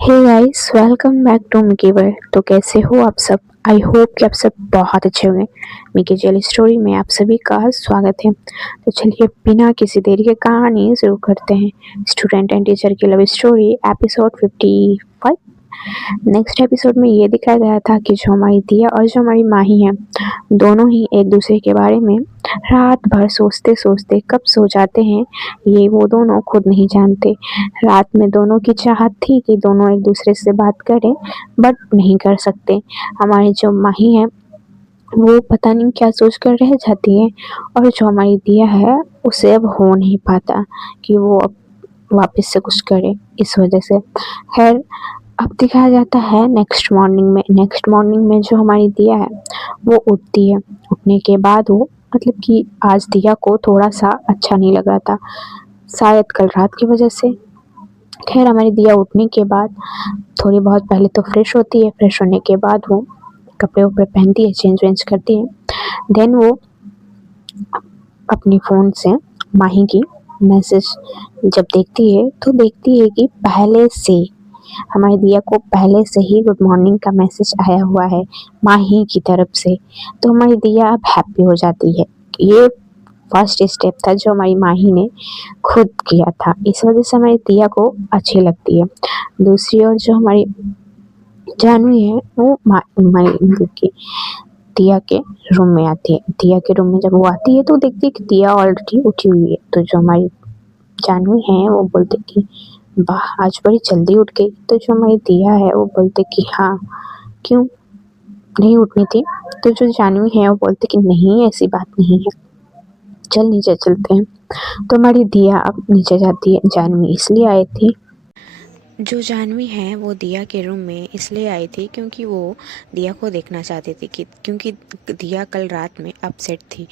Hey guys, welcome back to Mickey world. तो कैसे हो आप सब? आई होप कि आप सब बहुत अच्छे होंगे। मिकी जेल स्टोरी में आप सभी का स्वागत है। तो चलिए बिना किसी देरी के कहानी शुरू करते हैं। स्टूडेंट एंड टीचर की love story episode 55। Next episode में ये दिखाया गया था कि जो हमारी दिया और जो हमारी माही है, दोनों ही एक दूसरे के बारे में रात भर सोचते सोचते कब सो जाते हैं ये वो दोनों खुद नहीं जानते। रात में दोनों की चाहत थी कि दोनों एक दूसरे से बात करें, बट नहीं कर सकते। हमारी जो माही है वो पता नहीं क्या सोच कर रह जाती है, और जो हमारी दिया है उसे अब हो नहीं पाता कि वो अब वापस से कुछ करे, इस वजह से। खैर, अब दिखाया जाता है नेक्स्ट मॉर्निंग में जो हमारी दिया है वो उठती है। उठने के बाद वो, मतलब कि आज दिया को थोड़ा सा अच्छा नहीं लग रहा था, शायद कल रात की वजह से। खैर, हमारी दिया उठने के बाद थोड़ी बहुत पहले तो फ्रेश होती है। फ्रेश होने के बाद वो कपड़े वपड़े पहनती है, चेंज वेंज करती है। देन वो अपनी फ़ोन से माही की मैसेज जब देखती है तो देखती है कि पहले से हमारी दिया को पहले से ही गुड मॉर्निंग का मैसेज आया हुआ है माही की तरफ से। तो हमारी दिया अब हैप्पी हो जाती है। ये फर्स्ट स्टेप था जो हमारी माही ने खुद किया था, इस वजह से हमारी दिया को अच्छी लगती है। दूसरी ओर जो हमारी जानवी है वो मतलब कि दिया के रूम में आती है। दिया के रूम में जब वो आती है तो देखती है कि दिया ऑलरेडी उठी हुई है। तो जो हमारी जानवी है वो बोलते कि वाह, आज बड़ी जल्दी उठ गई। तो जो हमारी दिया है वो बोलते कि हाँ, क्यों नहीं उठनी थी? तो जो जानवी है वो बोलते कि नहीं, ऐसी बात नहीं है, चल नीचे चलते हैं। तो हमारी दिया अब नीचे जाती है। जानवी इसलिए आई थी, जो जानवी है वो दिया के रूम में इसलिए आई थी क्योंकि वो दिया को देखना चाहती थी कि क्योंकि दिया कल रात में अपसेट थी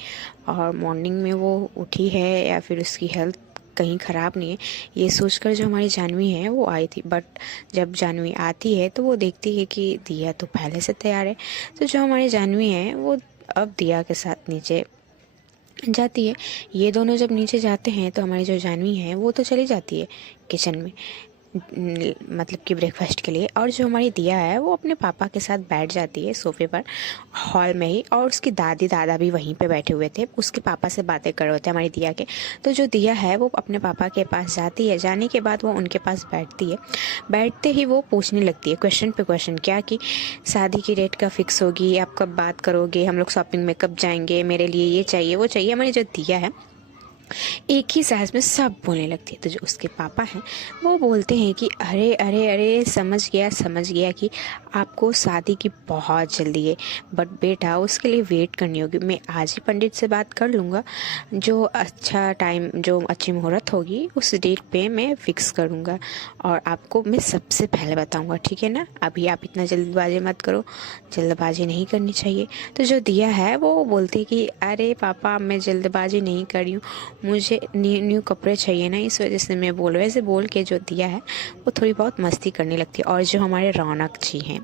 और मॉर्निंग में वो उठी है या फिर उसकी हेल्थ कहीं ख़राब नहीं है, ये सोचकर जो हमारी जानवी है वो आई थी। बट जब जानवी आती है तो वो देखती है कि दिया तो पहले से तैयार है। तो जो हमारी जानवी है वो अब दिया के साथ नीचे जाती है। ये दोनों जब नीचे जाते हैं तो हमारी जो जानवी है वो तो चली जाती है किचन में, मतलब कि ब्रेकफास्ट के लिए। और जो हमारी दिया है वो अपने पापा के साथ बैठ जाती है सोफे पर, हॉल में ही। और उसकी दादी दादा भी वहीं पे बैठे हुए थे, उसके पापा से बातें कर रहे थे हमारी दिया के। तो जो दिया है वो अपने पापा के पास जाती है। जाने के बाद वो उनके पास बैठती है। बैठते ही वो पूछने लगती है क्वेश्चन पे क्वेश्चन, क्या कि शादी की डेट कब फिक्स होगी, आप कब बात करोगे, हम लोग शॉपिंग में कब जाएंगे, मेरे लिए ये चाहिए वो चाहिए। हमारी जो दिया है एक ही साइज में सब बोलने लगती है। तो जो उसके पापा हैं वो बोलते हैं कि अरे अरे अरे, समझ गया कि आपको शादी की बहुत जल्दी है, बट बेटा उसके लिए वेट करनी होगी। मैं आज ही पंडित से बात कर लूँगा, जो अच्छा टाइम, जो अच्छी मुहूर्त होगी उस डेट पे मैं फिक्स करूँगा और आपको मैं सबसे पहले बताऊँगा, ठीक है ना? अभी आप इतना जल्दबाजी मत करो, जल्दबाजी नहीं करनी चाहिए। तो जो दिया है वो बोलती है कि अरे पापा, मैं जल्दबाजी नहीं कर रही हूँ, मुझे न्यू न्यू कपड़े चाहिए ना, इस वजह से मैं बोल रहा हूँ। ऐसे बोल के जो दिया है वो थोड़ी बहुत मस्ती करने लगती है। और जो हमारे रौनक जी हैं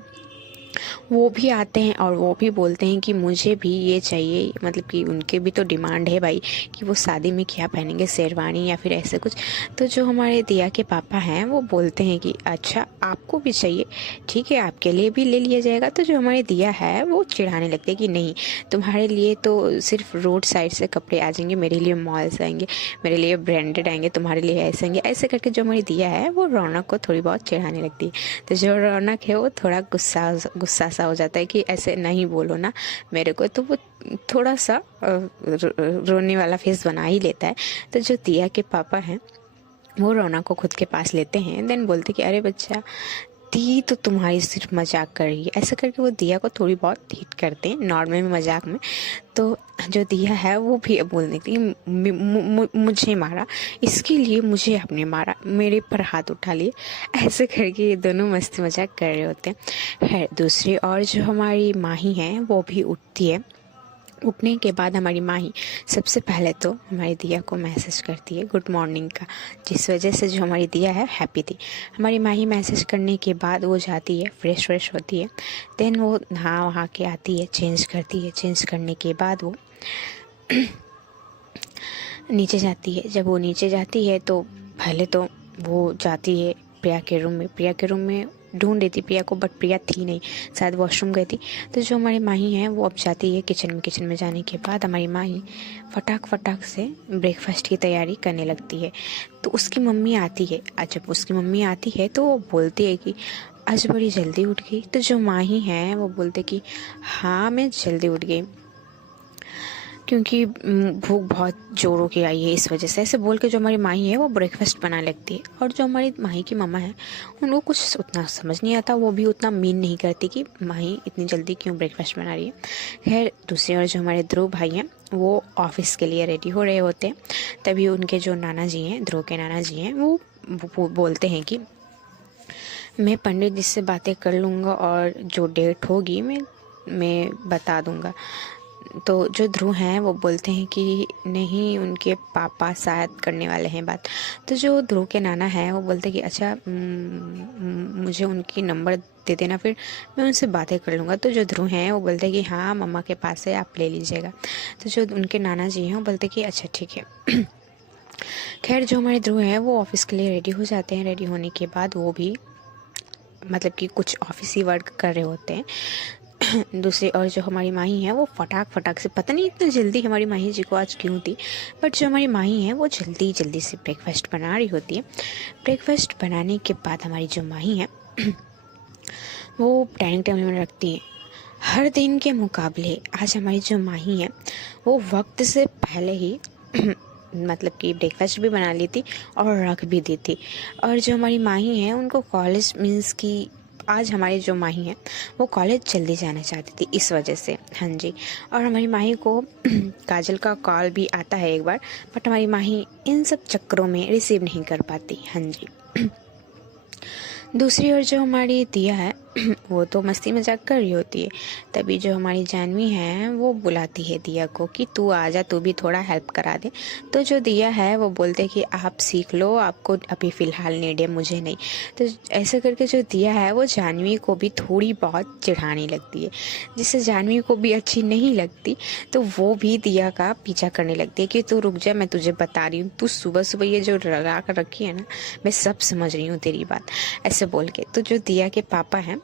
वो भी आते हैं और वो भी बोलते हैं कि मुझे भी ये चाहिए, मतलब कि उनके भी तो डिमांड है भाई कि वो शादी में क्या पहनेंगे, शेरवानी या फिर ऐसे कुछ। तो जो हमारे दिया के पापा हैं वो बोलते हैं कि अच्छा आपको भी चाहिए, ठीक है, आपके लिए भी ले लिया जाएगा। तो जो हमारे दिया है वो चिढ़ाने लगते हैं कि नहीं, तुम्हारे लिए तो सिर्फ रोड साइड से कपड़े आ जाएंगे, मेरे लिए मॉल से आएंगे, मेरे लिए ब्रांडेड आएंगे, तुम्हारे लिए ऐसे आएंगे। ऐसे करके जो हमारी दिया है वो रौनक को थोड़ी बहुत चिढ़ाने लगती है। तो जो रौनक है वो थोड़ा गुस्सा सा हो जाता है कि ऐसे नहीं बोलो ना मेरे को। तो वो थोड़ा सा रोने वाला फेस बना ही लेता है। तो जो दिया के पापा हैं वो रौनक को खुद के पास लेते हैं। देन बोलते कि अरे बच्चा, दी तो तुम्हारी सिर्फ मजाक कर रही है। ऐसे करके वो दिया को थोड़ी बहुत हिट करते हैं नॉर्मल में, मजाक में। तो जो दिया है वो भी अब बोलने की मुझे मारा, इसके लिए मुझे आपने मारा, मेरे पर हाथ उठा लिए। ऐसे करके ये दोनों मस्ती मजाक कर रहे होते हैं। है दूसरी और जो हमारी माही है वो भी उठती है। उठने के बाद हमारी माही सबसे पहले तो हमारी दिया को मैसेज करती है गुड मॉर्निंग का, जिस वजह से जो हमारी दिया है हैप्पी थी। हमारी माही मैसेज करने के बाद वो जाती है, फ्रेश फ्रेश होती है। देन वो नहा वहा के आती है, चेंज करती है। चेंज करने के बाद वो नीचे जाती है। जब वो नीचे जाती है तो पहले तो वो जाती है प्रिया के रूम में ढूंढ रही थी प्रिया को, बट प्रिया थी नहीं, शायद वॉशरूम गई थी। तो जो हमारी माही है वो अब जाती है किचन में जाने के बाद हमारी माही फटाक से ब्रेकफास्ट की तैयारी करने लगती है। तो उसकी मम्मी आती है। जब उसकी मम्मी आती है तो वो बोलती है कि आज बड़ी जल्दी उठ गई। तो जो माही है वो बोलते कि हाँ मैं जल्दी उठ गई क्योंकि भूख बहुत जोरों की आई है, इस वजह से। ऐसे बोल के जो हमारी माही है वो ब्रेकफास्ट बनाने लगती है। और जो हमारी माही की मम्मा है उनको कुछ उतना समझ नहीं आता, वो भी उतना मीन नहीं करती कि माही इतनी जल्दी क्यों ब्रेकफास्ट बना रही है। खैर दूसरी ओर जो हमारे ध्रुव भाई हैं वो ऑफिस के लिए रेडी हो रहे होते हैं। तभी उनके जो नाना जी हैं, ध्रुव के नाना जी हैं, वो बोलते हैं कि मैं पंडित जी से बातें कर लूँगा और जो डेट होगी मैं बता दूँगा। तो जो ध्रुव हैं वो बोलते हैं कि नहीं, उनके पापा शायद करने वाले हैं बात। तो जो ध्रुव के नाना हैं वो बोलते हैं कि अच्छा मुझे उनकी नंबर दे देना, फिर मैं उनसे बातें कर लूँगा। तो जो ध्रुव हैं वो बोलते हैं कि हाँ मम्मा के पास है, आप ले लीजिएगा। तो जो उनके नाना जी हैं वो बोलते हैं कि अच्छा ठीक है। खैर जो हमारे ध्रुव हैं वो ऑफिस के लिए रेडी हो जाते हैं। रेडी होने के बाद वो भी मतलब कि कुछ ऑफिस ही वर्क कर रहे होते हैं। दूसरी और जो हमारी माही है वो फटाक से, पता नहीं इतनी जल्दी हमारी माही जी को आज क्यों थी, बट जो हमारी माही है वो जल्दी से ब्रेकफास्ट बना रही होती है। ब्रेकफास्ट बनाने के बाद हमारी जो माही है वो डाइनिंग टेबल में रखती है। हर दिन के मुकाबले आज हमारी जो माही है वो वक्त से पहले ही मतलब कि ब्रेकफास्ट भी बना ली थी और रख भी दी थी। और जो हमारी माही है उनको कॉलेज मीन्स की आज हमारी जो माही है वो कॉलेज जल्दी जाना चाहती थी, इस वजह से। हाँ जी। और हमारी माही को काजल का कॉल भी आता है एक बार, बट हमारी माही इन सब चक्करों में रिसीव नहीं कर पाती। हाँ जी। दूसरी ओर जो हमारी दिया है वो तो मस्ती मजाक कर रही होती है। तभी जो हमारी जानवी है वो बुलाती है दिया को कि तू आजा, तू भी थोड़ा हेल्प करा दे। तो जो दिया है वो बोलते कि आप सीख लो, आपको अभी फ़िलहाल नीड है, मुझे नहीं। तो ऐसे करके जो दिया है वो जानवी को भी थोड़ी बहुत चिढ़ाने लगती है, जिससे जानवी को भी अच्छी नहीं लगती। तो वो भी दिया का पीछा करने लगती है कि तू रुक जा, मैं तुझे बता रही हूँ, तू सुबह ये जो लगा कर रखी है ना, मैं सब समझ रही हूँ तेरी बात, ऐसे बोल के। तो जो दिया के पापा हैं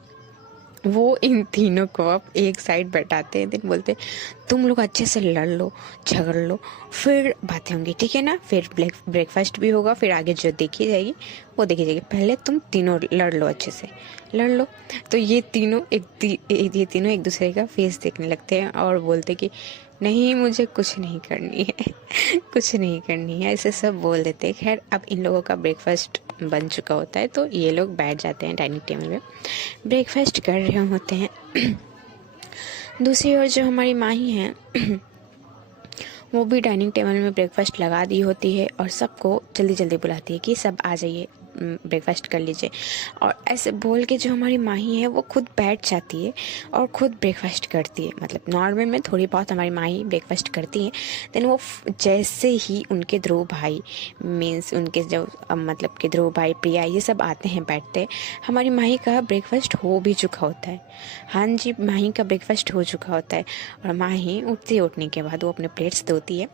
वो इन तीनों को अब एक साइड बैठाते हैं, दिन बोलते तुम लोग अच्छे से लड़ लो, झगड़ लो, फिर बातें होंगी, ठीक है ना, फिर ब्रेकफास्ट भी होगा, फिर आगे जो देखी जाएगी वो देखी जाएगी, पहले तुम तीनों लड़ लो, अच्छे से लड़ लो। तो ये तीनों एक दूसरे का फेस देखने लगते हैं और बोलते कि नहीं मुझे कुछ नहीं करनी है कुछ नहीं करनी है, ऐसे सब बोल देते हैं। खैर अब इन लोगों का ब्रेकफास्ट बन चुका होता है तो ये लोग बैठ जाते हैं डाइनिंग टेबल में, ब्रेकफास्ट कर रहे होते हैं। दूसरी ओर जो हमारी माही हैं वो भी डाइनिंग टेबल में ब्रेकफास्ट लगा दी होती है और सबको जल्दी बुलाती है कि सब आ जाइए, ब्रेकफास्ट कर लीजिए। और ऐसे बोल के जो हमारी माही है वो खुद बैठ जाती है और खुद ब्रेकफास्ट करती है। मतलब नॉर्मल में थोड़ी बहुत हमारी माही ब्रेकफास्ट करती है, देन वो जैसे ही उनके ध्रुव भाई मीन्स उनके जो मतलब कि ध्रुव भाई, प्रिया, ये सब आते हैं, बैठते हैं, हमारी माही का ब्रेकफास्ट हो भी चुका होता है। हाँ जी, माही का ब्रेकफास्ट हो चुका होता है और माही उठने के बाद वो अपने प्लेट्स धोती है,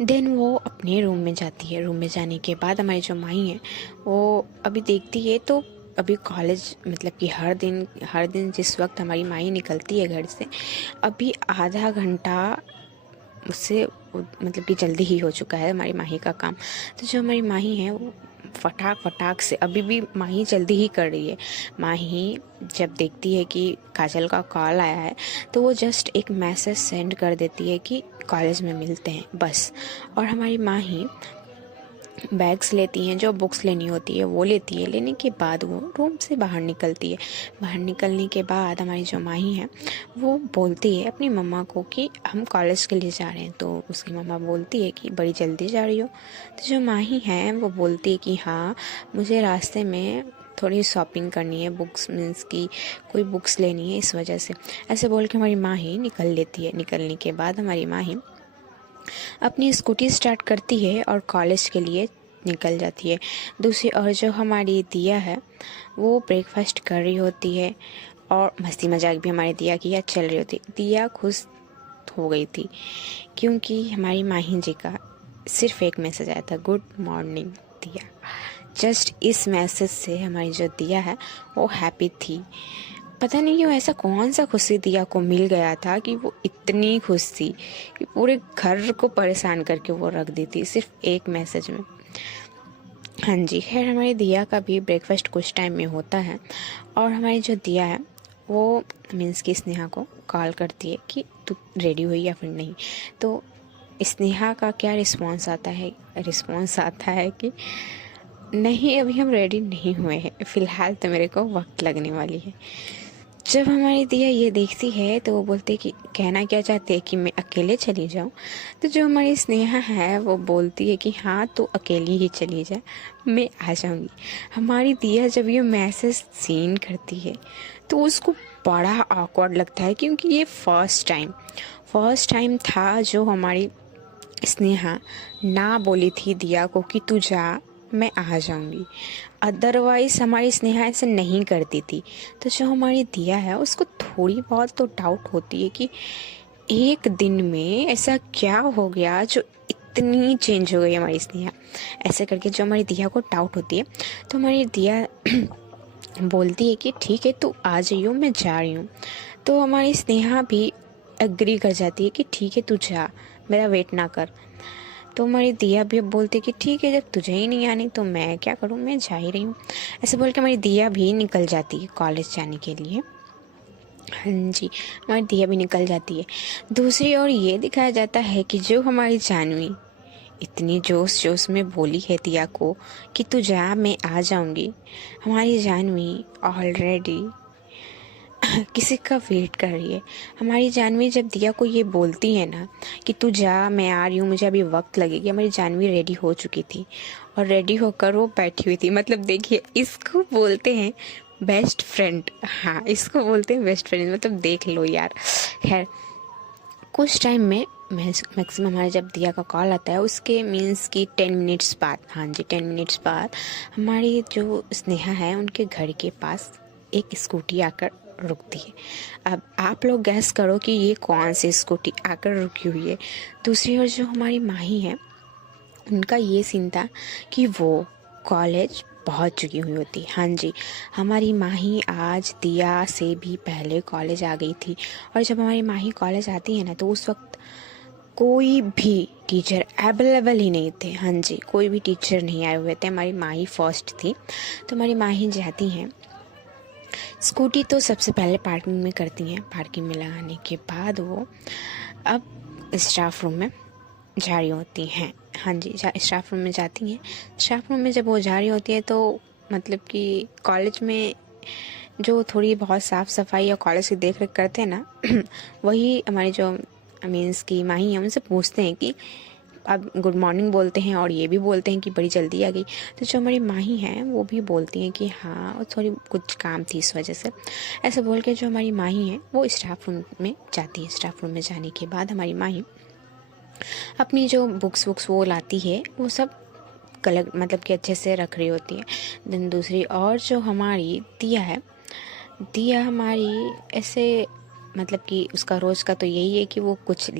देन वो अपने रूम में जाती है। रूम में जाने के बाद हमारी जो माही है वो अभी देखती है तो अभी कॉलेज मतलब कि हर दिन जिस वक्त हमारी माही निकलती है घर से, अभी आधा घंटा उससे मतलब कि जल्दी ही हो चुका है हमारी माही का काम। तो जो हमारी माही है वो फटाक से, अभी भी माही जल्दी ही कर रही है। माही जब देखती है कि काजल का कॉल आया है तो वो जस्ट एक मैसेज सेंड कर देती है कि कॉलेज में मिलते हैं, बस। और हमारी माही बैग्स लेती हैं, जो बुक्स लेनी होती है वो लेती है, लेने के बाद वो रूम से बाहर निकलती है। बाहर निकलने के बाद हमारी जो माही है वो बोलती है अपनी मम्मा को कि हम कॉलेज के लिए जा रहे हैं। तो उसकी मम्मा बोलती है कि बड़ी जल्दी जा रही हो। तो जो माही है वो बोलती है कि हाँ मुझे रास्ते में थोड़ी शॉपिंग करनी है, बुक्स मीन्स की कोई बुक्स लेनी है, इस वजह से। ऐसे बोल के हमारी माही निकल लेती है। निकलने के बाद हमारी माही अपनी स्कूटी स्टार्ट करती है और कॉलेज के लिए निकल जाती है। दूसरी ओर जो हमारी दिया है वो ब्रेकफास्ट कर रही होती है और मस्ती मजाक भी हमारी दिया की चल रही होती। दिया खुश हो गई थी क्योंकि हमारी माही जी का सिर्फ एक मैसेज आया था, गुड मॉर्निंग दिया। जस्ट इस मैसेज से हमारी जो दिया है वो हैप्पी थी। पता नहीं क्यों ऐसा कौन सा खुशी दिया को मिल गया था कि वो इतनी खुश थी कि पूरे घर को परेशान करके वो रख दी थी सिर्फ एक मैसेज में। हाँ जी, खैर हमारी दिया का भी ब्रेकफास्ट कुछ टाइम में होता है और हमारी जो दिया है वो मीन्स कि स्नेहा को कॉल करती है कि तू रेडी हुई या फिर नहीं। तो स्नेहा का क्या रिस्पॉन्स आता है? रिस्पॉन्स आता है कि नहीं, अभी हम रेडी नहीं हुए हैं, फ़िलहाल तो मेरे को वक्त लगने वाली है। जब हमारी दिया ये देखती है तो वो बोलते कि कहना क्या चाहते हैं कि मैं अकेले चली जाऊं। तो जो हमारी स्नेहा है वो बोलती है कि हाँ तो अकेली ही चली जा, मैं आ जाऊंगी। हमारी दिया जब ये मैसेज सीन करती है तो उसको बड़ा awkward लगता है क्योंकि ये फर्स्ट टाइम था जो हमारी स्नेहा ना बोली थी दिया को कि तू जा, मैं आ जाऊंगी। अदरवाइज हमारी स्नेहा ऐसे नहीं करती थी। तो जो हमारी दिया है उसको थोड़ी बहुत तो डाउट होती है कि एक दिन में ऐसा क्या हो गया जो इतनी चेंज हो गई हमारी स्नेहा। ऐसे करके जो हमारी दिया को डाउट होती है तो हमारी दिया बोलती है कि ठीक है तू आ जाइयो, मैं जा रही हूँ। तो हमारी स्नेहा भी एग्री कर जाती है कि ठीक है तू जा, मेरा वेट ना कर। तो हमारी दिया भी अब बोलती है कि ठीक है जब तुझे ही नहीं आनी तो मैं क्या करूँ, मैं जा ही रही हूँ। ऐसे बोल के हमारी दिया भी निकल जाती है कॉलेज जाने के लिए। हाँ जी, हमारी दिया भी निकल जाती है। दूसरी ओर ये दिखाया जाता है कि जो हमारी जानवी इतनी जोश जोश में बोली है दिया को कि तू जा, मैं आ जाऊंगी, हमारी जानवी ऑलरेडी किसी का वेट कर रही है। हमारी जानवी जब दिया को ये बोलती है ना कि तू जा, मैं आ रही हूँ, मुझे अभी वक्त लगेगी, हमारी जानवी रेडी हो चुकी थी और रेडी होकर वो बैठी हुई थी। मतलब देखिए, इसको बोलते हैं बेस्ट फ्रेंड। हाँ, इसको बोलते हैं बेस्ट फ्रेंड, मतलब देख लो यार। खैर कुछ टाइम में मैक्सिमम हमारे जब दिया का कॉल आता है उसके मीन्स की 10 मिनट्स बाद, हाँ जी 10 मिनट्स बाद हमारी जो स्नेहा है उनके घर के पास एक स्कूटी आकर रुकती है। अब आप लोग गैस करो कि ये कौन सी स्कूटी आकर रुकी हुई है। दूसरी ओर जो हमारी माही है उनका ये सीन था कि वो कॉलेज पहुंच चुकी हुई होती। हाँ जी, हमारी माही आज दिया से भी पहले कॉलेज आ गई थी और जब हमारी माही कॉलेज आती है ना तो उस वक्त कोई भी टीचर अवेलेबल ही नहीं थे। हाँ जी, कोई भी टीचर नहीं आए हुए थे, हमारी माही फर्स्ट थी। तो हमारी माही जाती हैं, स्कूटी तो सबसे पहले पार्किंग में करती हैं। पार्किंग में लगाने के बाद वो अब स्टाफ रूम में जा रही होती हैं। हाँ जी, स्टाफ रूम में जाती हैं। स्टाफ रूम में जब वो जा रही होती है तो मतलब कि कॉलेज में जो थोड़ी बहुत साफ़ सफाई या कॉलेज की देख रेख करते हैं ना वही हमारी जो मीन्स की माही है उनसे पूछते हैं कि अब गुड मॉर्निंग बोलते हैं और ये भी बोलते हैं कि बड़ी जल्दी आ गई। तो जो हमारी माही हैं वो भी बोलती हैं कि हाँ और थोड़ी कुछ काम थी इस वजह से। ऐसे बोल के जो हमारी माही है वो स्टाफ रूम में जाती है। स्टाफ रूम में जाने के बाद हमारी माही अपनी जो बुक्स वो लाती है वो सब कलेक्ट मतलब कि अच्छे से रख रही होती है। देन दूसरी और जो हमारी दिया है, दिया हमारी ऐसे मतलब कि उसका रोज़ का तो यही है कि वो कुछ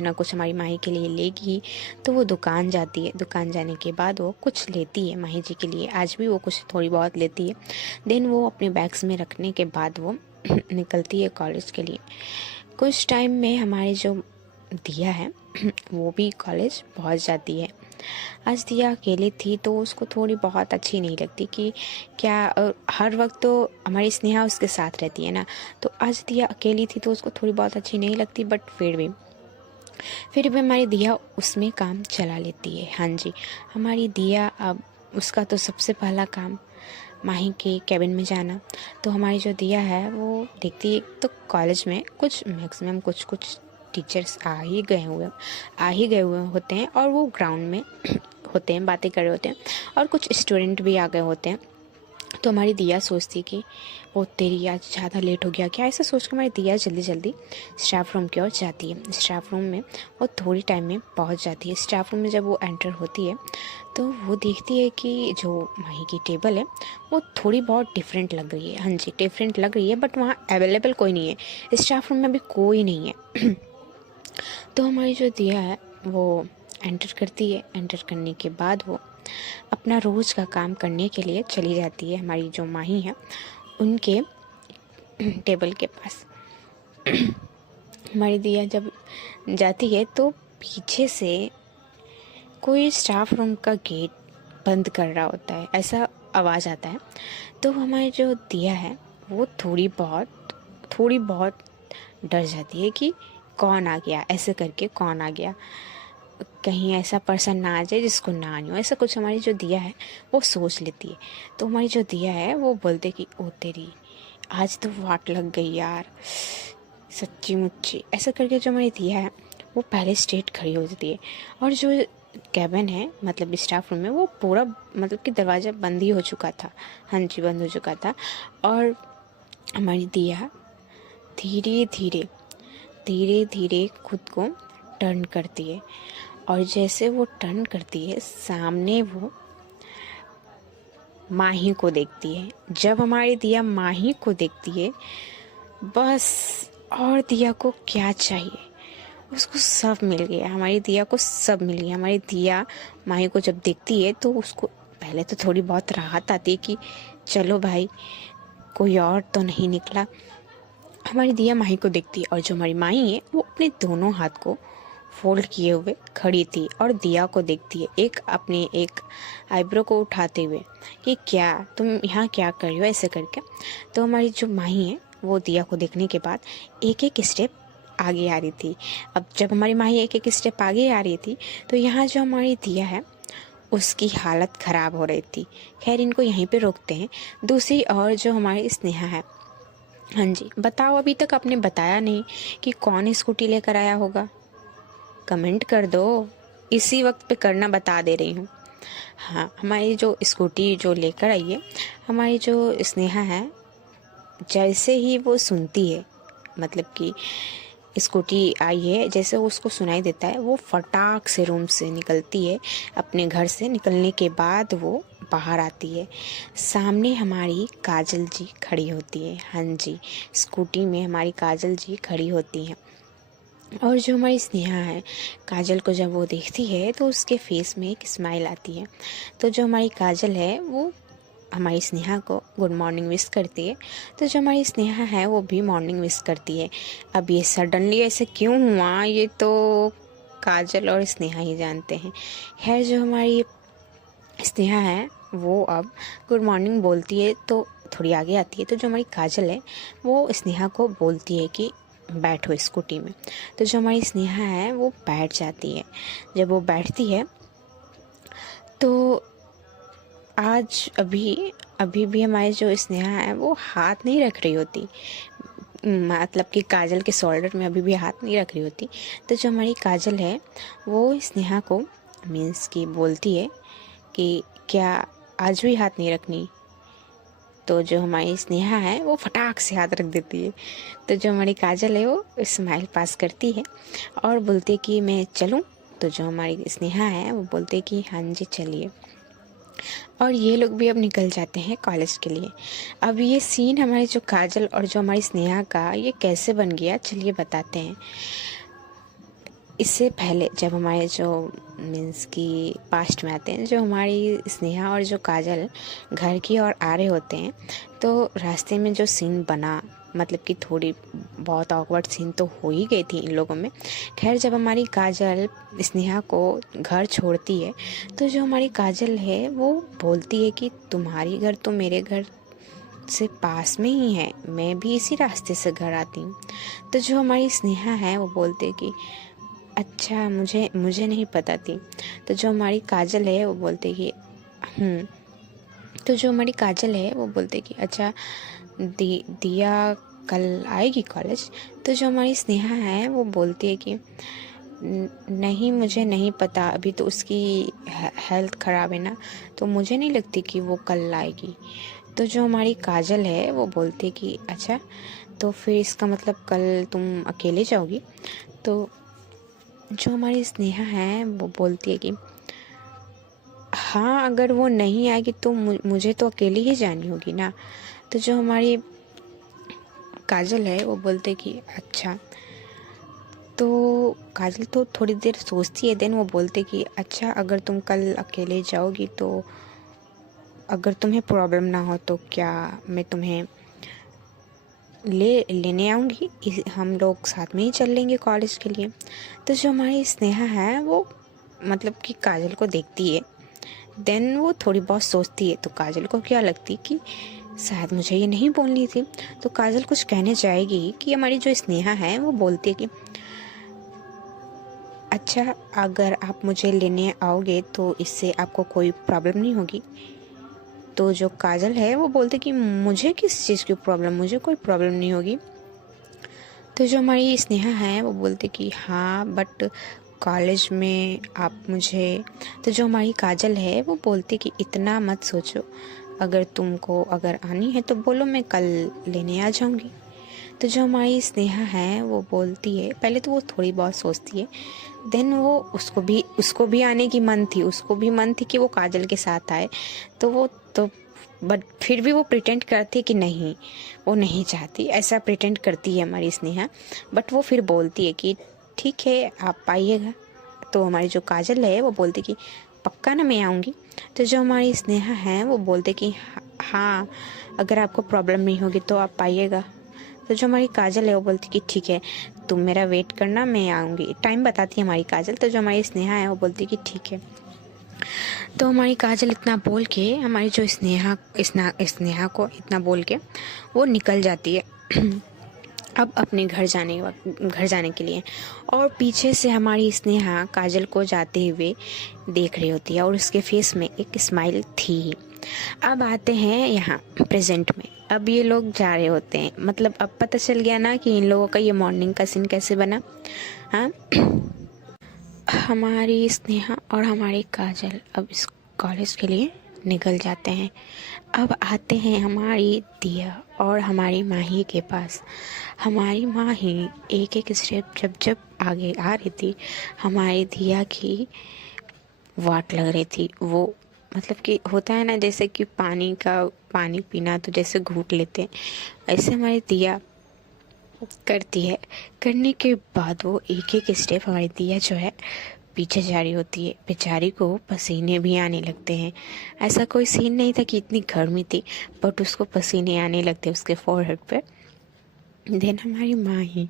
ना कुछ हमारी माही के लिए लेगी। तो वो दुकान जाती है, दुकान जाने के बाद वो कुछ लेती है माही जी के लिए। आज भी वो कुछ थोड़ी बहुत लेती है। देन वो अपने बैग्स में रखने के बाद वो निकलती है कॉलेज के लिए। कुछ टाइम में हमारी जो दिया है वो भी कॉलेज पहुंच जाती है। आज दिया अकेली थी तो उसको थोड़ी बहुत अच्छी नहीं लगती कि क्या हर वक्त तो हमारी स्नेहा उसके साथ रहती है ना, तो आज दिया अकेली थी तो उसको थोड़ी बहुत अच्छी नहीं लगती। बट फिर भी हमारी दिया उसमें काम चला लेती है। हाँ जी, हमारी दिया अब उसका तो सबसे पहला काम माही के कैबिन में जाना। तो हमारी जो दिया है वो देखती है तो कॉलेज में कुछ मैक्सिमम कुछ टीचर्स आ ही गए हुए होते हैं और वो ग्राउंड में होते हैं, बातें कर रहे होते हैं और कुछ स्टूडेंट भी आ गए होते हैं। तो हमारी दिया सोचती कि वो तेरी आज ज़्यादा लेट हो गया क्या, ऐसा सोच कर हमारी दिया जल्दी स्टाफ रूम की ओर जाती है। स्टाफ रूम में वो थोड़ी टाइम में पहुंच जाती है। स्टाफ रूम में जब वो एंटर होती है तो वो देखती है कि जो माही की टेबल है वो थोड़ी बहुत डिफरेंट लग रही है। हाँ जी, डिफरेंट लग रही है बट वहाँ अवेलेबल कोई नहीं है, स्टाफ रूम में भी कोई नहीं है। तो हमारी जो दिया है वो एंटर करती है। एंटर करने के बाद वो अपना रोज़ का काम करने के लिए चली जाती है हमारी जो माही है उनके टेबल के पास। हमारी दिया जब जाती है तो पीछे से कोई स्टाफ रूम का गेट बंद कर रहा होता है, ऐसा आवाज़ आता है। तो हमारी जो दिया है वो थोड़ी बहुत डर जाती है कि कौन आ गया, ऐसे करके कौन आ गया, कहीं ऐसा पर्सन ना आ जाए जिसको ना आनी हो, ऐसा कुछ हमारी जो दिया है वो सोच लेती है। तो हमारी जो दिया है वो बोलते कि ओ तेरी, आज तो वाट लग गई यार, सच्ची मुच्ची, ऐसा करके जो हमारी दिया है वो पहले स्ट्रेट खड़ी हो जाती है। और जो कैबिन है मतलब स्टाफ रूम में वो पूरा मतलब कि दरवाज़ा बंद ही हो चुका था, हाँ जी बंद हो चुका था। और हमारी दिया धीरे धीरे खुद को टर्न करती है, और जैसे वो टर्न करती है सामने वो माही को देखती है। जब हमारी दिया माही को देखती है बस, और दिया को क्या चाहिए, उसको सब मिल गया, हमारी दिया को सब मिल गया। हमारी दिया माही को जब देखती है तो उसको पहले तो थोड़ी बहुत राहत आती है कि चलो भाई कोई और तो नहीं निकला। हमारी दिया माही को देखती है और जो हमारी माही है वो अपने दोनों हाथ को फोल्ड किए हुए खड़ी थी और दिया को देखती है, एक आईब्रो को उठाते हुए कि क्या तुम यहाँ क्या कर रही हो, ऐसे करके। तो हमारी जो माही है वो दिया को देखने के बाद एक एक स्टेप आगे आ रही थी। अब जब हमारी माही एक एक स्टेप आगे आ रही थी तो यहाँ जो हमारी दिया है उसकी हालत ख़राब हो रही थी। खैर इनको यहीं पे रोकते हैं। दूसरी और जो हमारी स्नेहा है, हाँ जी बताओ, अभी तक आपने बताया नहीं कि कौन स्कूटी लेकर आया होगा, कमेंट कर दो, इसी वक्त पे करना बता दे रही हूँ। हाँ, हमारी जो स्कूटी जो लेकर आई है हमारी जो स्नेहा है, जैसे ही वो सुनती है मतलब कि स्कूटी आई है, जैसे उसको सुनाई देता है वो फटाक से रूम से निकलती है। अपने घर से निकलने के बाद वो बाहर आती है, सामने हमारी काजल जी खड़ी होती है। हाँ जी, स्कूटी में हमारी काजल जी खड़ी होती हैं। और जो हमारी स्नेहा है, काजल को जब वो देखती है तो उसके फेस में एक स्माइल आती है। तो जो हमारी काजल है वो हमारी स्नेहा को गुड मॉर्निंग विश करती है। तो जो हमारी स्नेहा है वो भी मॉर्निंग विश करती है। अब ये सडनली ऐसे क्यों हुआ ये तो काजल और स्नेहा ही जानते हैं। खैर जो हमारी स्नेहा है वो अब गुड मॉर्निंग बोलती है तो थोड़ी आगे आती है। तो जो हमारी काजल है वो स्नेहा को बोलती है कि बैठो स्कूटी में। तो जो हमारी स्नेहा है वो बैठ जाती है। जब वो बैठती है तो आज अभी भी हमारी जो स्नेहा है वो हाथ नहीं रख रही होती, मतलब कि काजल के शोल्डर में अभी भी हाथ नहीं रख रही होती। तो जो हमारी काजल है वो स्नेहा को मीन्स की बोलती है कि क्या आज भी हाथ नहीं रखनी। तो जो हमारी स्नेहा है वो फटाक से हाथ रख देती है। तो जो हमारी काजल है वो स्माइल पास करती है और बोलती है कि मैं चलूँ। तो जो हमारी स्नेहा है वो बोलते हैं कि हाँ जी चलिए। और ये लोग भी अब निकल जाते हैं कॉलेज के लिए। अब ये सीन हमारे जो काजल और जो हमारी स्नेहा का ये कैसे बन गया चलिए बताते हैं। इससे पहले जब हमारे जो मीन्स की पास्ट में आते हैं, जो हमारी स्नेहा और जो काजल घर की ओर आ रहे होते हैं तो रास्ते में जो सीन बना, मतलब कि थोड़ी बहुत ऑकवर्ड सीन तो हो ही गई थी इन लोगों में। खैर जब हमारी काजल स्नेहा को घर छोड़ती है तो जो हमारी काजल है वो बोलती है कि तुम्हारी घर तो मेरे घर से पास में ही है, मैं भी इसी रास्ते से घर आती हूँ। तो जो हमारी स्नेहा है वो बोलते है कि अच्छा मुझे नहीं पता थी। तो जो हमारी काजल है वो बोलते कि तो जो हमारी काजल है वो बोलते कि अच्छा दिया कल आएगी कॉलेज। तो जो हमारी स्नेहा है वो बोलती है कि नहीं मुझे नहीं पता, अभी तो उसकी हेल्थ ख़राब है ना, तो मुझे नहीं लगती कि वो कल आएगी। तो जो हमारी काजल है वो बोलती है कि अच्छा तो फिर इसका मतलब कल तुम अकेले जाओगी। तो जो हमारी स्नेहा है वो बोलती है कि हाँ अगर वो नहीं आएगी तो मुझे तो अकेली ही जानी होगी ना। तो जो हमारी काजल है वो बोलते कि अच्छा तो काजल तो थोड़ी देर सोचती है, देन वो बोलते कि अच्छा अगर तुम कल अकेले जाओगी तो अगर तुम्हें प्रॉब्लम ना हो तो क्या मैं तुम्हें लेने आऊँगी, हम लोग साथ में ही चल लेंगे कॉलेज के लिए। तो जो हमारी स्नेहा है वो मतलब कि काजल को देखती है, देन वो थोड़ी बहुत सोचती है। तो काजल को क्या लगती कि शायद मुझे ये नहीं बोलनी थी। तो काजल कुछ कहने जाएगी कि हमारी जो स्नेहा है वो बोलती है कि अच्छा अगर आप मुझे लेने आओगे तो इससे आपको कोई प्रॉब्लम नहीं होगी। तो जो काजल है वो बोलते कि मुझे किस चीज़ की प्रॉब्लम, मुझे कोई प्रॉब्लम नहीं होगी। तो जो हमारी स्नेहा है वो बोलते कि हाँ बट कॉलेज में आप मुझे। तो जो हमारी काजल है वो बोलती कि इतना मत सोचो, अगर तुमको अगर आनी है तो बोलो, मैं कल लेने आ जाऊंगी। तो जो हमारी स्नेहा है वो बोलती है, पहले तो वो थोड़ी बहुत सोचती है, देन वो उसको भी आने की मन थी, उसको भी मन थी कि वो काजल के साथ आए। तो वो तो बट फिर भी वो प्रिटेंड करती है कि नहीं, वो नहीं चाहती, ऐसा प्रिटेंड करती है हमारी स्नेहा। बट वो फिर बोलती है कि ठीक है आप आइएगा। तो हमारी जो काजल है वो बोलती कि पक्का ना मैं आऊँगी। तो जो हमारी स्नेहा है वो बोलते कि हाँ अगर आपको प्रॉब्लम नहीं होगी तो आप आइएगा। तो जो हमारी काजल है वो बोलती कि ठीक है तुम मेरा वेट करना, मैं आऊँगी, टाइम बताती है हमारी काजल। तो जो हमारी स्नेहा है वो बोलती कि ठीक है। तो हमारी काजल इतना बोल के, हमारी जो स्नेहा को इतना बोल के वो निकल जाती है अब अपने घर जाने के लिए। और पीछे से हमारी स्नेहा काजल को जाते हुए देख रही होती है और उसके फेस में एक स्माइल थी ही। अब आते हैं यहाँ प्रेजेंट में। अब ये लोग जा रहे होते हैं, मतलब अब पता चल गया ना कि इन लोगों का ये मॉर्निंग का सीन कैसे बना। हाँ हमारी स्नेहा और हमारी काजल अब इस कॉलेज के लिए निकल जाते हैं। अब आते हैं हमारी दिया और हमारी माही के पास। हमारी माही एक एक स्टेप जब आगे आ रही थी, हमारी दिया की वाट लग रही थी। वो मतलब कि होता है ना जैसे कि पानी पीना तो जैसे घूंट लेते हैं, ऐसे हमारी दिया करती है। करने के बाद वो एक एक स्टेप हमारी दिया जो है पीछे जा रही होती है। बेचारी को पसीने भी आने लगते हैं। ऐसा कोई सीन नहीं था कि इतनी गर्मी थी, बट उसको पसीने आने लगते उसके फोरहेड पे। देन हमारी माँ ही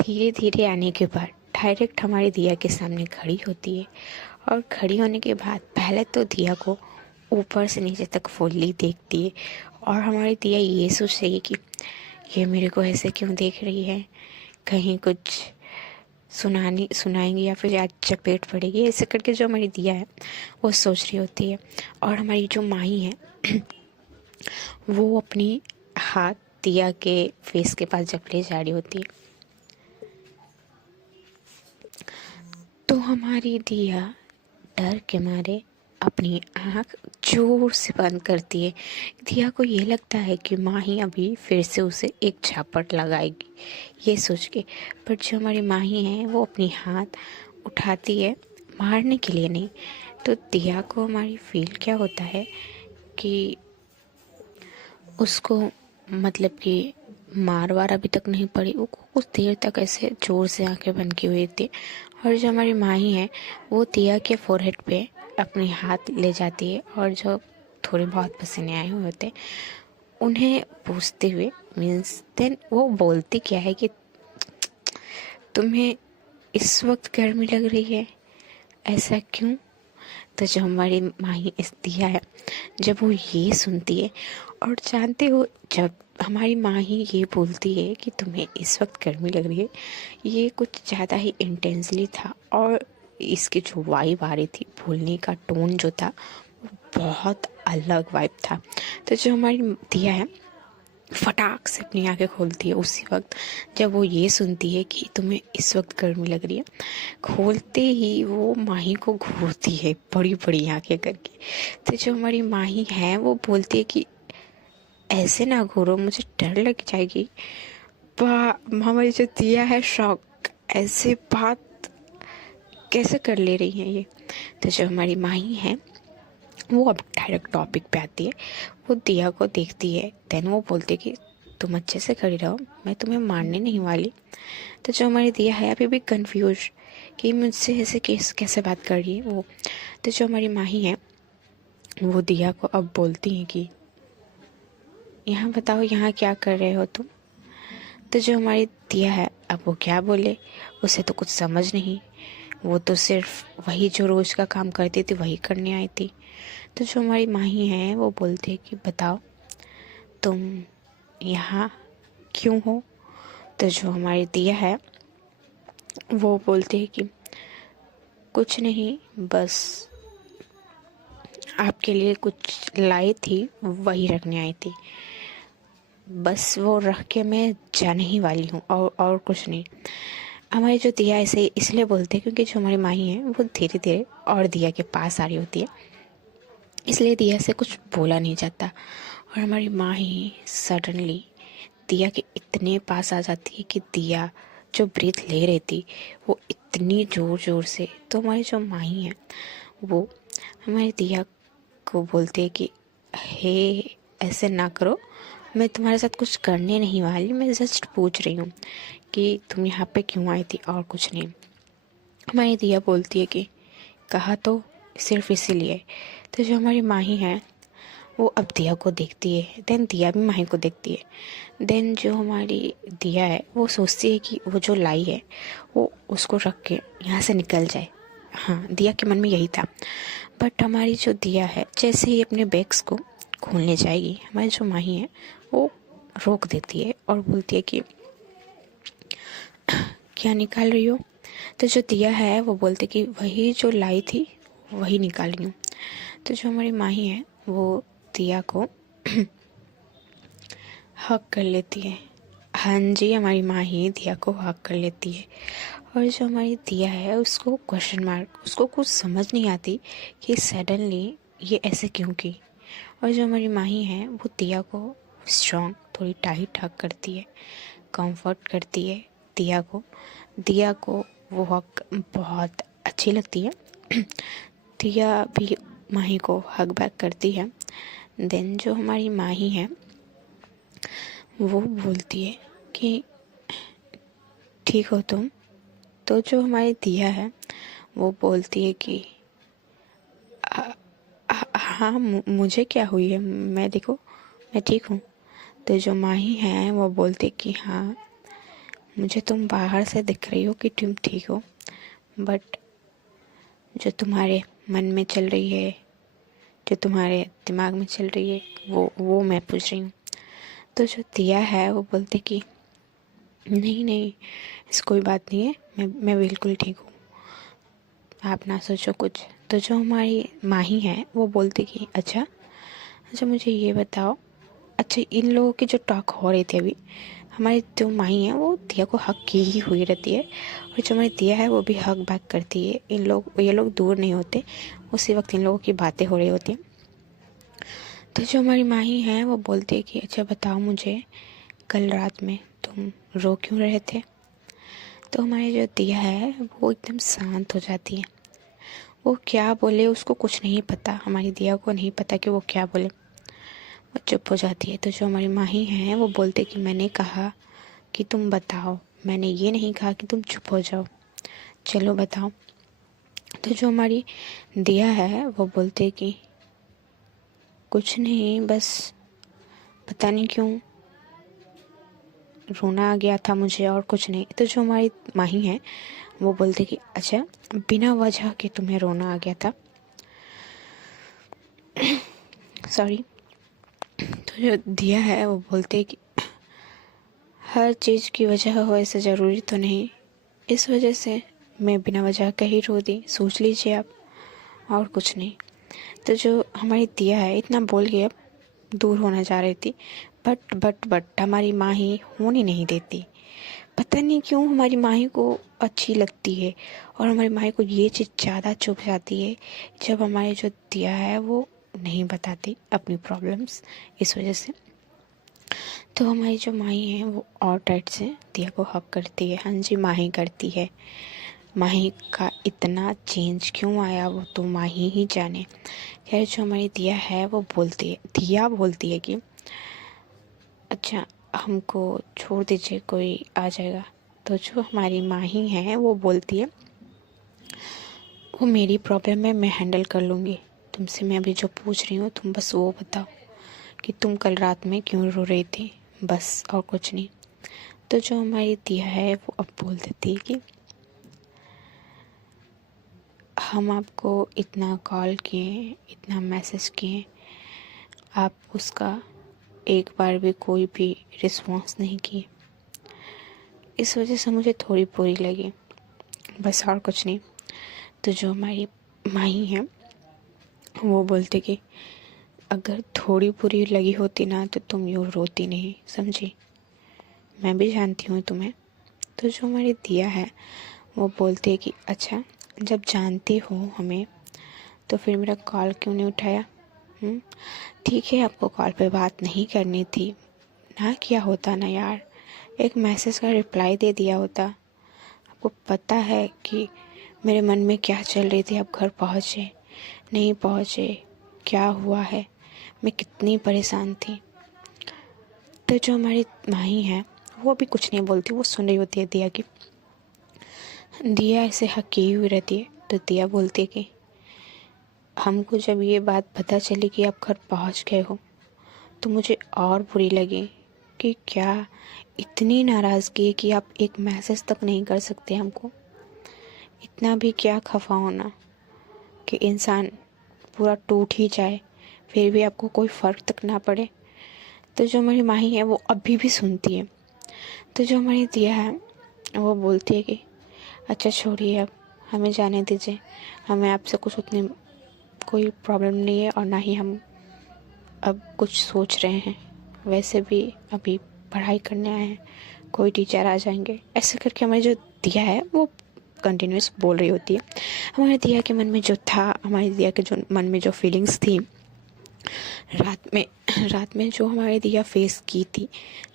धीरे धीरे आने के बाद डायरेक्ट हमारी दिया के सामने खड़ी होती है। और खड़ी होने के बाद पहले तो दिया को ऊपर से नीचे तक फुल्ली देखती है। और हमारी दिया ये सोच रही है कि ये मेरे को ऐसे क्यों देख रही है, कहीं कुछ सुनाएंगी या फिर आज चपेट पड़ेगी, ऐसे करके जो हमारी दिया है वो सोच रही होती है। और हमारी जो माही है वो अपनी हाथ दिया के फेस के पास जब ले जा रही होती है, तो हमारी दिया डर के मारे अपनी आँख जोर से बंद करती है। दिया को ये लगता है कि माँ ही अभी फिर से उसे एक झापट लगाएगी, ये सोच के। पर जो हमारी माँ ही है वो अपनी हाथ उठाती है, मारने के लिए नहीं। तो दिया को हमारी फील क्या होता है कि उसको मतलब कि मार वार अभी तक नहीं पड़ी, वो कुछ देर तक ऐसे जोर से आंखें बंद की हुई थी। और जो हमारी माही है वो दिया के फोरहेड पे अपनी हाथ ले जाती है और जो थोड़े बहुत पसीने आए हुए होते उन्हें पूछते हुए मीन्स देन वो बोलती क्या है कि तुम्हें इस वक्त गर्मी लग रही है, ऐसा क्यों। तो जो हमारी माही इस दिया है जब वो ये सुनती है, और जानते हो जब हमारी माँ ही ये बोलती है कि तुम्हें इस वक्त गर्मी लग रही है, ये कुछ ज़्यादा ही इंटेंसली था। और इसकी जो वाइब आ रही थी, बोलने का टोन जो था वो बहुत अलग वाइब था। तो जो हमारी दिया है फटाक से अपनी आंखें खोलती है उसी वक्त जब वो ये सुनती है कि तुम्हें इस वक्त गर्मी लग रही है। खोलते ही वो माही को घूरती है बड़ी बड़ी आंखें करके। तो जो हमारी माही है वो बोलती है कि ऐसे ना घूरो, मुझे डर लग जाएगी। हमारी जो दिया है शौक, ऐसे बात कैसे कर ले रही है ये। तो जो हमारी माही है वो अब डायरेक्ट टॉपिक पे आती है। वो दिया को देखती है, देन वो बोलती कि तुम अच्छे से खड़ी रहो, मैं तुम्हें मारने नहीं वाली। तो जो हमारी दिया है अभी भी कंफ्यूज कि मुझसे ऐसे कैसे बात कर रही है वो। तो जो हमारी माही है वो दिया को अब बोलती है कि यहाँ बताओ, यहाँ क्या कर रहे हो तुम। तो जो हमारी दिया है अब वो क्या बोले, उसे तो कुछ समझ नहीं। वो तो सिर्फ वही जो रोज़ का काम करती थी वही करने आई थी। तो जो हमारी माही है वो बोलती है कि बताओ तुम यहाँ क्यों हो। तो जो हमारी दिया है वो बोलती है कि कुछ नहीं, बस आपके लिए कुछ लाई थी वही रखने आई थी, बस वो रख के मैं जाने ही वाली हूँ, और कुछ नहीं। हमारी जो दिया ऐसे इसलिए बोलते हैं क्योंकि जो हमारी माही है वो धीरे धीरे और दिया के पास आ रही होती है, इसलिए दिया से कुछ बोला नहीं जाता। और हमारी माही सडनली दिया के इतने पास आ जाती है कि दिया जो ब्रीथ ले रही थी वो इतनी ज़ोर ज़ोर से। तो हमारी जो माही है वो हमारी दिया को बोलते हैं कि हे, ऐसे ना करो, मैं तुम्हारे साथ कुछ करने नहीं वाली, मैं जस्ट पूछ रही हूँ कि तुम यहाँ पे क्यों आई थी, और कुछ नहीं। हमारी दिया बोलती है कि कहा तो सिर्फ इसीलिए। तो जो हमारी माही है वो अब दिया को देखती है, देन दिया भी माही को देखती है। देन जो हमारी दिया है वो सोचती है कि वो जो लाई है वो उसको रख के यहाँ से निकल जाए। हाँ, दिया के मन में यही था। बट हमारी जो दिया है जैसे ही अपने बैग्स को खोलने जाएगी, हमारी जो माही है वो रोक देती है और बोलती है कि क्या निकाल रही हो। तो जो दिया है वो बोलते कि वही जो लाई थी वही निकाल रही हूँ। तो जो हमारी माही है वो दिया को हक कर लेती है। हाँ जी, हमारी माही दिया को हक कर लेती है। और जो हमारी दिया है उसको क्वेश्चन मार्क, उसको कुछ समझ नहीं आती कि सडनली ये ऐसे क्यों की। और जो हमारी माही है वो दिया को स्ट्रॉन्ग थोड़ी टाइट हक करती है, कंफर्ट करती है दिया को। दिया को वो हक बहुत अच्छी लगती है। दिया भी माही को हक बैक करती है। देन जो हमारी माही है वो बोलती है कि ठीक हो तुम। तो जो हमारी दिया है वो बोलती है कि हाँ, मुझे क्या हुई है, मैं देखो मैं ठीक हूँ। तो जो माही है वो बोलती कि हाँ, मुझे तुम बाहर से दिख रही हो कि तुम ठीक हो, बट जो तुम्हारे मन में चल रही है, जो तुम्हारे दिमाग में चल रही है वो मैं पूछ रही हूँ। तो जो दिया है वो बोलते कि नहीं नहीं, इस कोई बात नहीं है, मैं बिल्कुल ठीक हूँ, आप ना सोचो कुछ। तो जो हमारी माही है वो बोलती कि अच्छा अच्छा, मुझे ये बताओ, अच्छा इन लोगों की जो टॉक हो रही थी अभी, हमारी जो माही है वो दिया को हक की ही हुई रहती है, और जो हमारी दिया है वो भी हक बैक करती है। ये लोग दूर नहीं होते, उसी वक्त इन लोगों की बातें हो रही होती हैं। तो जो हमारी माही है वो बोलती है कि अच्छा बताओ मुझे, कल रात में तुम रो क्यों रहे थे। तो हमारी जो दिया है वो एकदम शांत हो जाती है। वो क्या बोले उसको कुछ नहीं पता, हमारी दिया को नहीं पता कि वो क्या बोले, वो चुप हो जाती है। तो जो हमारी माही है वो बोलते कि मैंने कहा कि तुम बताओ, मैंने ये नहीं कहा कि तुम चुप हो जाओ, चलो बताओ। तो जो हमारी दिया है वो बोलते कि कुछ नहीं, बस पता नहीं क्यों रोना आ गया था मुझे, और कुछ नहीं। तो जो हमारी माही है वो बोलते कि अच्छा, बिना वजह के तुम्हें रोना आ गया था, सॉरी। तो जो दिया है वो बोलते कि हर चीज़ की वजह हो ऐसा ज़रूरी तो नहीं, इस वजह से मैं बिना वजह का ही रो दी, सोच लीजिए आप, और कुछ नहीं। तो जो हमारी दिया है इतना बोल के अब दूर होना चाह रही थी, बट हमारी माँ ही होने नहीं देती। पता नहीं क्यों हमारी माही को अच्छी लगती है, और हमारी माही को ये चीज़ ज़्यादा चुभ जाती है जब हमारी जो दिया है वो नहीं बताती अपनी प्रॉब्लम्स, इस वजह से। तो हमारी जो माही है वो और टाइट से दिया को हक करती है। हाँ जी, माही करती है। माही का इतना चेंज क्यों आया वो तो माही ही जाने। खैर जो हमारी दिया है वो बोलती है, दिया बोलती है कि अच्छा, हमको छोड़ दीजिए, कोई आ जाएगा। तो जो हमारी माही है वो बोलती है, वो मेरी प्रॉब्लम है, मैं हैंडल कर लूँगी। तुमसे मैं अभी जो पूछ रही हूँ तुम बस वो बताओ कि तुम कल रात में क्यों रो रही थी, बस और कुछ नहीं। तो जो हमारी दिया है वो अब बोल देती है कि हम आपको इतना कॉल किए, इतना मैसेज किए, आप उसका एक बार भी कोई भी रिस्पॉन्स नहीं किए। इस वजह से मुझे थोड़ी बुरी लगी, बस और कुछ नहीं। तो जो हमारी माही है वो बोलते कि अगर थोड़ी बुरी लगी होती ना तो तुम यूँ रोती नहीं, समझी? मैं भी जानती हूँ तुम्हें। तो जो हमारी दिया है वो बोलती है कि अच्छा, जब जानती हो हमें तो फिर मेरा कॉल क्यों नहीं उठाया? ठीक है, आपको कॉल पे बात नहीं करनी थी ना, किया होता ना यार, एक मैसेज का रिप्लाई दे दिया होता। आपको पता है कि मेरे मन में क्या चल रही थी, आप घर पहुँचे नहीं पहुँचे, क्या हुआ है, मैं कितनी परेशान थी। तो जो हमारी माही है वो भी कुछ नहीं बोलती, वो सुन रही होती है दिया की। दिया ऐसे हकी हुई रहती है। तो दिया बोलती है कि हमको जब ये बात पता चली कि आप घर पहुंच गए हो तो मुझे और बुरी लगी कि क्या इतनी नाराज़गी है कि आप एक मैसेज तक नहीं कर सकते हमको। इतना भी क्या खफा होना कि इंसान पूरा टूट ही जाए फिर भी आपको कोई फ़र्क तक ना पड़े। तो जो हमारी माही है वो अभी भी सुनती है। तो जो हमारी दिया है वो बोलती है कि अच्छा छोड़िए, अब हमें जाने दीजिए, हमें आपसे कुछ उतनी कोई प्रॉब्लम नहीं है और ना ही हम अब कुछ सोच रहे हैं। वैसे भी अभी पढ़ाई करने आए हैं, कोई टीचर आ जाएंगे, ऐसे करके हमारी जो दिया है वो कंटिन्यूस बोल रही होती है। हमारे दिया के मन में जो था, हमारे दिया के जो मन में जो फीलिंग्स थी रात में जो हमारे दिया फेस की थी,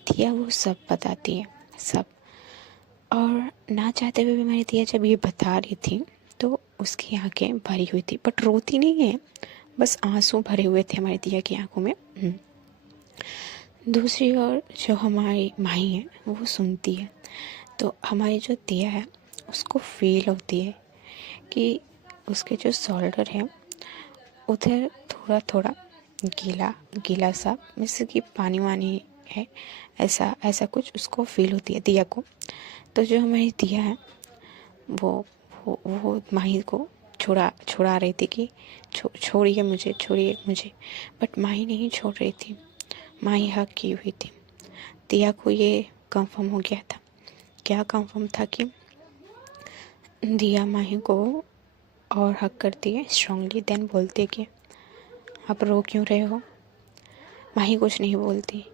दिया वो सब बताती है, सब। और ना चाहते हुए भी हमारी दिया जब ये बता रही थी तो उसकी आंखें भरी हुई थी, बट रोती नहीं है, बस आंसू भरे हुए थे हमारी दिया की आंखों में। दूसरी ओर जो हमारी माही है वो सुनती है। तो हमारी जो दिया है उसको फील होती है कि उसके जो शोल्डर है उधर थोड़ा थोड़ा गीला गीला सा, जैसे कि पानी वानी है, ऐसा ऐसा कुछ उसको फील होती है दिया को। तो जो हमारी दिया है वो वो माही को छुड़ा रही थी कि छोड़िए मुझे, बट माही नहीं छोड़ रही थी। माही हक की हुई थी। दिया को ये कंफर्म हो गया था। क्या कंफर्म था कि दिया माही को और हक करती है स्ट्रांगली, देन बोलती है कि आप रो क्यों रहे हो? माही कुछ नहीं बोलती।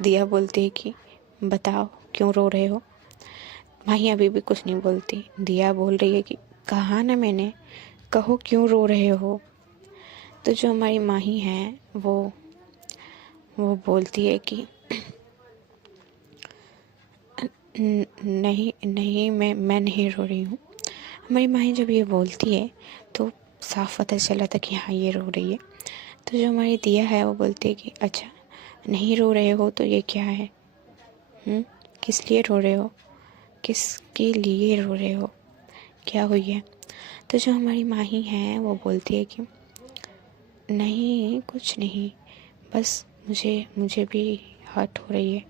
दिया बोलती है कि बताओ क्यों रो रहे हो? माही अभी भी कुछ नहीं बोलती। दिया बोल रही है कि कहा ना मैंने, कहो क्यों रो रहे हो? तो जो हमारी माही है वो बोलती है कि नहीं नहीं, मैं नहीं रो रही हूँ। हमारी माही जब ये बोलती है तो साफ पता चला था कि हाँ ये रो रही है। तो जो हमारी दिया है वो बोलती है कि अच्छा, नहीं रो रहे हो तो ये क्या है? किस लिए रो रहे हो? किसके लिए रो रहे हो? क्या हुई है? तो जो हमारी माही है वो बोलती है कि नहीं कुछ नहीं, बस मुझे भी हर्ट हो रही है।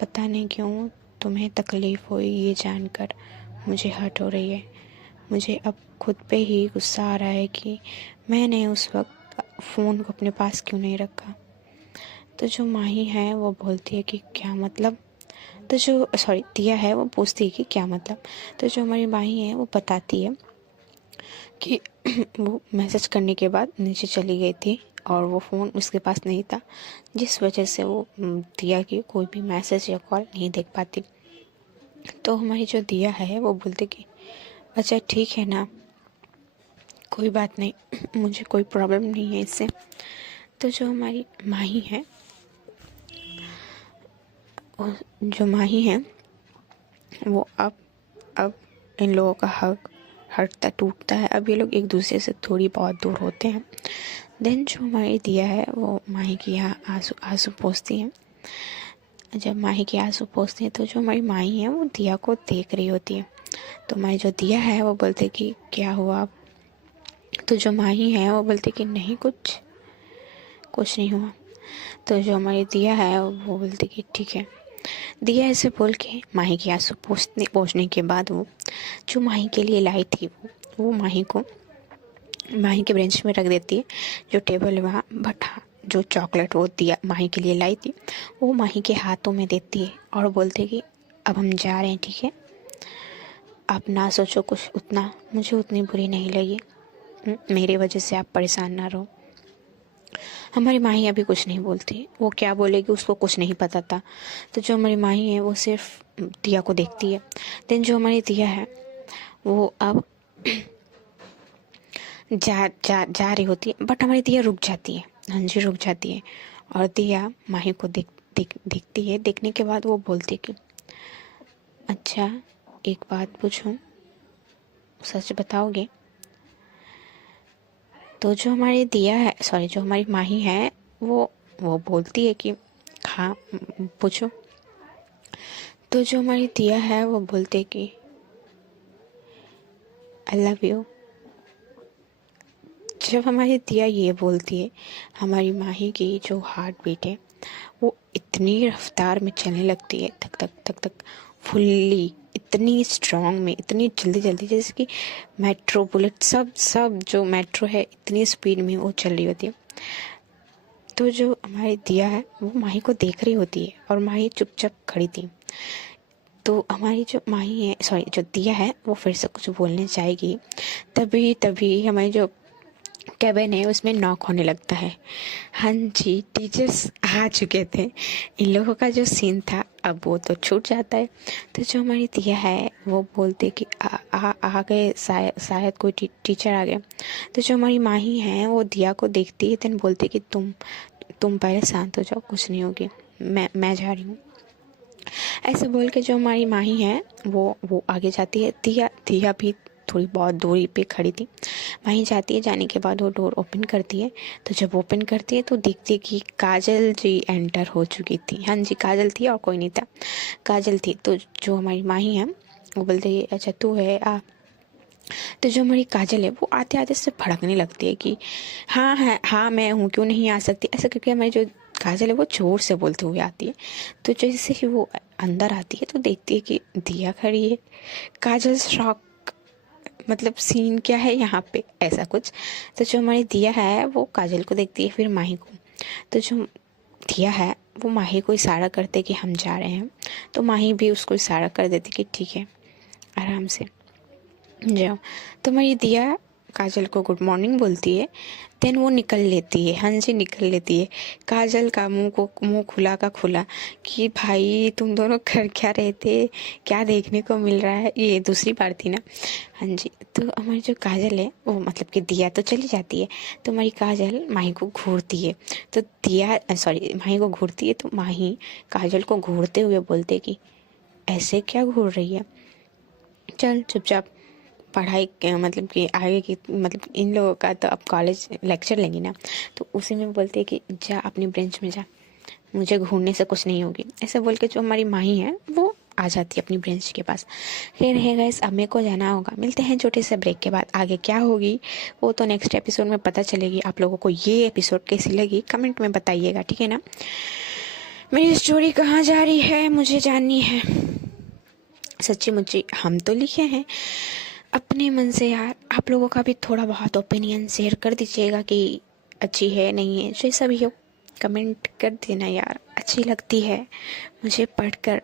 पता नहीं क्यों तुम्हें तकलीफ़ हुई ये जानकर मुझे हर्ट हो रही है। मुझे अब खुद पे ही गुस्सा आ रहा है कि मैंने उस वक्त फ़ोन को अपने पास क्यों नहीं रखा। तो जो माही है वो बोलती है कि क्या मतलब? तो जो दिया है वो पूछती है कि क्या मतलब? तो जो हमारी माही है वो बताती है कि वो मैसेज करने के बाद नीचे चली गई थी और वो फ़ोन उसके पास नहीं था, जिस वजह से वो दिया कि कोई भी मैसेज या कॉल नहीं देख पाती। तो हमारी जो दिया है वो बोलती कि अच्छा ठीक है ना, कोई बात नहीं, मुझे कोई प्रॉब्लम नहीं है इससे। तो जो हमारी माही है जो माही है वो अब इन लोगों का हक हटता टूटता है। अब ये लोग एक दूसरे से थोड़ी बहुत दूर होते हैं। देन जो हमारी दिया है वो माही की यहाँ आंसू पोंछती है। जब माही के आंसू पोंछते हैं तो जो हमारी माही है वो दिया को देख रही होती है। तो हमारी जो दिया है वो बोलते कि क्या हुआ। तो जो माही है वो बोलती कि नहीं, कुछ नहीं हुआ। तो जो हमारी दिया है वो बोलती कि ठीक है। दिया ऐसे बोल के माही के आंसू पोंछने के बाद वो जो माही के लिए लाई थी वो माही के बेंच में रख देती है, जो टेबल है वहाँ। बट हाँ, जो चॉकलेट वो दिया माही के लिए लाई थी वो माही के हाथों में देती है और बोलती है कि अब हम जा रहे हैं, ठीक है, आप ना सोचो कुछ, उतना मुझे उतनी बुरी नहीं लगी। मेरी वजह से आप परेशान ना रहो। हमारी माही अभी कुछ नहीं बोलती, वो क्या बोलेगी उसको कुछ नहीं पता था। तो जो हमारी माही है वो सिर्फ दिया को देखती है। देन जो हमारी दिया है वो अब जा रही होती है, बट हमारी दिया रुक जाती है। हाँ जी, रुक जाती है। और दिया माही को देखती है। देखने के बाद वो बोलती है कि अच्छा, एक बात पूछूं, सच बताओगे? तो जो हमारी दिया है, सॉरी, जो हमारी माही है वो बोलती है कि हाँ, पूछो। तो जो हमारी दिया है वो बोलते है कि आई लव यू। जब हमारी दिया ये बोलती है, हमारी माही की जो हार्ट बीट है वो इतनी रफ्तार में चलने लगती है, धक धक धक धक, फुल्ली, इतनी स्ट्रांग में, इतनी जल्दी जल्दी, जैसे कि मेट्रो, बुलेट, सब जो मेट्रो है इतनी स्पीड में वो चल रही होती है। तो जो हमारी दिया है वो माही को देख रही होती है और माही चुपचाप खड़ी थी। तो हमारी जो माही है, सॉरी, जो दिया है वो फिर से कुछ बोलने जाएगी, तभी हमारी जो कैबिन है उसमें नॉक होने लगता है। हाँ जी, टीचर्स आ चुके थे। इन लोगों का जो सीन था अब वो तो छूट जाता है। तो जो हमारी दिया है वो बोलते कि आ गए, शायद कोई टीचर आ गया। तो जो हमारी माही है वो दिया को देखती है, देन बोलती कि तुम पहले शांत हो जाओ, कुछ नहीं होगी, मैं जा रही हूँ। ऐसे बोल के जो हमारी माही है वो आगे जाती है। दिया भी थोड़ी बहुत दूरी पे खड़ी थी। वहीं जाती है, जाने के बाद वो डोर ओपन करती है। तो जब ओपन करती है तो देखती है कि काजल जी एंटर हो चुकी थी। हाँ जी, काजल थी और कोई नहीं था, काजल थी। तो जो हमारी माही है वो बोलती है अच्छा तू है आ। तो जो हमारी काजल है वो आते आते से भड़कने लगती है कि हाँ मैं हूँ, क्यों नहीं आ सकती, ऐसा करके हमारी जो काजल है वो जोर से बोलते हुए आती है। तो जैसे ही वो अंदर आती है तो देखती है कि दिया खड़ी है। काजल शॉक, मतलब सीन क्या है यहाँ पे, ऐसा कुछ। तो जो हमारी दिया है वो काजल को देखती है, फिर माही को। तो जो दिया है वो माही को इशारा करते कि हम जा रहे हैं। तो माही भी उसको इशारा कर देती कि ठीक है, आराम से जाओ। तो हमारी दिया काजल को गुड मॉर्निंग बोलती है, देन वो निकल लेती है। हाँ जी, निकल लेती है। काजल का मुंह खुला का खुला कि भाई तुम दोनों कर क्या रहे थे, क्या देखने को मिल रहा है। ये दूसरी बार थी ना। हाँ जी, तो हमारी जो काजल है वो, मतलब कि दिया तो चली जाती है। तो हमारी काजल माही को घूरती है। तो दिया, सॉरी, माही को घूरती है। तो माही काजल को घूरते हुए बोलते कि ऐसे क्या घूर रही है, चल चुपचाप पढ़ाई, मतलब कि आगे की, मतलब इन लोगों का तो अब कॉलेज लेक्चर लेंगे ना। तो उसी में बोलते हैं कि जा अपनी ब्रेंच में जा, मुझे घूरने से कुछ नहीं होगी। ऐसे बोल के जो हमारी माही है वो आ जाती है अपनी ब्रेंच के पास। फिर है गाइस, अब मेरे को जाना होगा। मिलते हैं छोटे से ब्रेक के बाद। आगे क्या होगी वो तो नेक्स्ट एपिसोड में पता चलेगी। आप लोगों को ये एपिसोड कैसी लगी कमेंट में बताइएगा, ठीक है ना। मेरी स्टोरी कहाँ जा रही है मुझे जाननी है। सच्ची मुच्ची हम तो लिखे हैं अपने मन से यार। आप लोगों का भी थोड़ा बहुत ओपिनियन शेयर कर दीजिएगा कि अच्छी है नहीं है, जैसा भी हो कमेंट कर देना यार। अच्छी लगती है मुझे पढ़कर